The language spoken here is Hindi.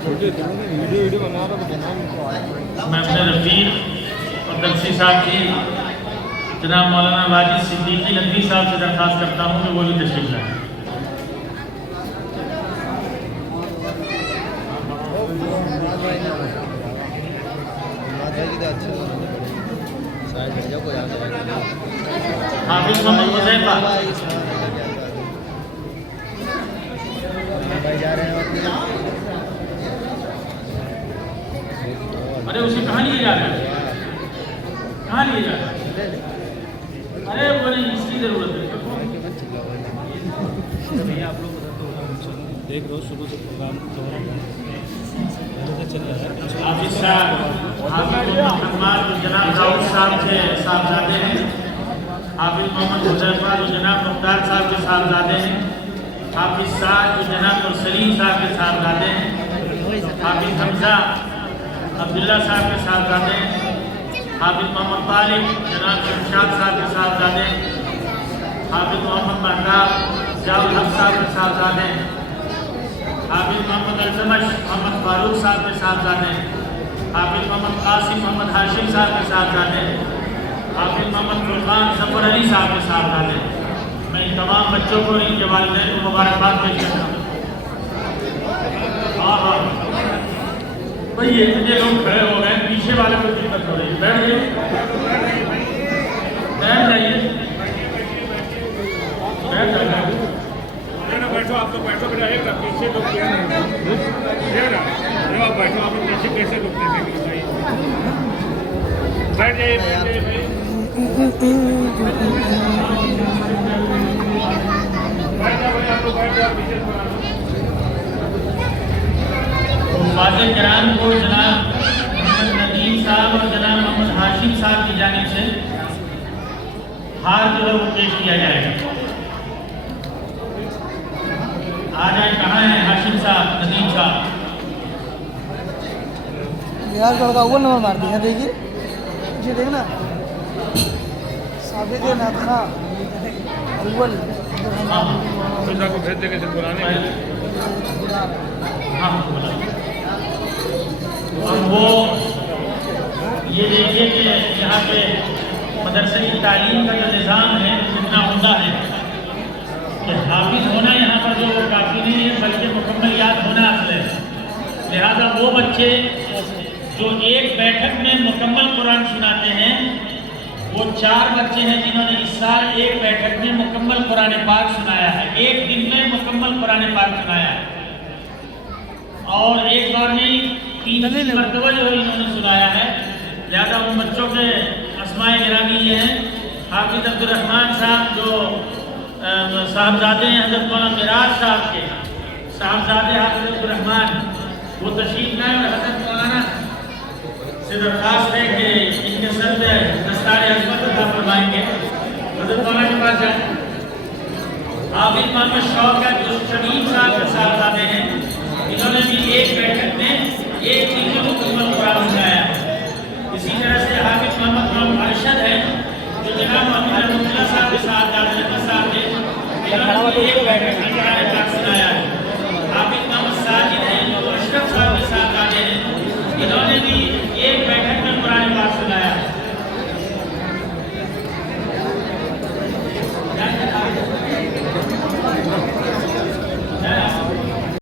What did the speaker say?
मैं अपने रफीक और दलसी साहब की जनाब मौलाना वाजिद सिद्दीकी नदवी साहब से दरख्वास्त करता हूँ कि वो भी तशरीफ लाएं। हाफिज मोहम्मद हुज़ैफा अरे उसे कहाँ लिए जा रहे हैं? कहाँ लिए जा रहे हैं? अरे वो नहीं, इसकी जरूरत है। भैया आप लोग देख रहे हो शुरू से प्रोग्राम चल रहा है। हाफिज साहब जनाब दाऊद साहब के साहबजादे हैं। हाफिज मोहम्मद हुज़ैफा जो जनाब मुख्तार साहब के साहबजादे हैं। हाफिज साहब जो जनाब सलीम साहब के साहबजादे हैं। हाफिज हमजा अब्दुल्ला साहब के साहबजादे हैं। हाफिज मोहम्मद तालिब जनाब शमशाद साहब के साहबजादे हैं। हाफिज मोहम्मद महताब जाउल हक साहब के साहबजादे हैं। हाफिज मोहम्मद अल्तमश मोहम्मद फारूक साहब के साहबजादे हैं। हाफिज मोहम्मद कासिम मोहम्मद हाशिम साहब के साहबजादे हैं। हाफिज मोहम्मद फुरकान जफर अली साहब के साहबजादे हैं। मैं इन तमाम बच्चों को इनके वालिदैन को मुबारकबाद पेश करता हूँ। भाई ये इतने लोग खड़े हो गए, पीछे वाले को दिक्कत हो रही है। बैठ जाइए, बैठ जाइए, बैठ जाइए। बैठो, आप लोग बैठो, बेटा एक पीछे लोग आप बैठो, आप लोग पीछे कैसे रुकते हैं? बैठ जाइए, बैठ जाइए भाई। बैठ जाओ भाई, आप लोग बैठ जाओ पीछे। फाज़िल कराम को जनाब मोहम्मद नदीम साहब और जनाब मोहम्मद हाशिम साहब की जानिब से हार जो है वो पेश किया जाएगा। आ जाए, कहाँ हैं हाशिम साहब, नदीम साहब? यार का अव्वल नंबर मार दिया, देखिए ये देखना साबिक नादखा अव्वल सुधा को भेज देंगे सिर्फ बुलाने के लिए। हाँ, और वो ये देखिए कि यहाँ पे मदरसे की तालीम का जो निज़ाम है कितना उम्दा है कि हाफिज होना यहाँ पर जो काफ़ी नहीं है बल्कि मुकम्मल याद होना असल है। लिहाजा वो बच्चे जो एक बैठक में मुकम्मल कुरान सुनाते हैं, वो 4 बच्चे हैं जिन्होंने इस साल एक बैठक में मुकम्मल कुरान पाक सुनाया है, एक दिन में मुकम्मल कुरान पाक सुनाया है। और एक बार नहीं 3 मरतबा जो है इन्होंने सुनाया है। लिहाजा उन बच्चों के अस्माए गिरामी ये हैं। हाफिज अब्दुर्रहमान साहब जो साहबजादे हैं हज़रत मौलाना मिराज साहब के साहबजादे हाफिज अब्दुर्रहमान, वो तशरीफ लाए और हज़रत मौलाना से दरख्वास्त है कि इनके सर पे दस्तार अज़मत अता फरमाएंगे। हज़रत मौलाना के पास जाए। हाफिज मोहम्मद शौकत जो शमीम साहब के साहबजादे हैं, इन्होंने भी एक बैठक में एक दिन में मुकम्मल कुरान सुनाया। इसी तरह से हाफिज मोहम्मद अरशद है जो जनाब मोहम्मद रहमतुल्लाह साहब के साथ साहब थे, इन्होंने भी एक बैठक में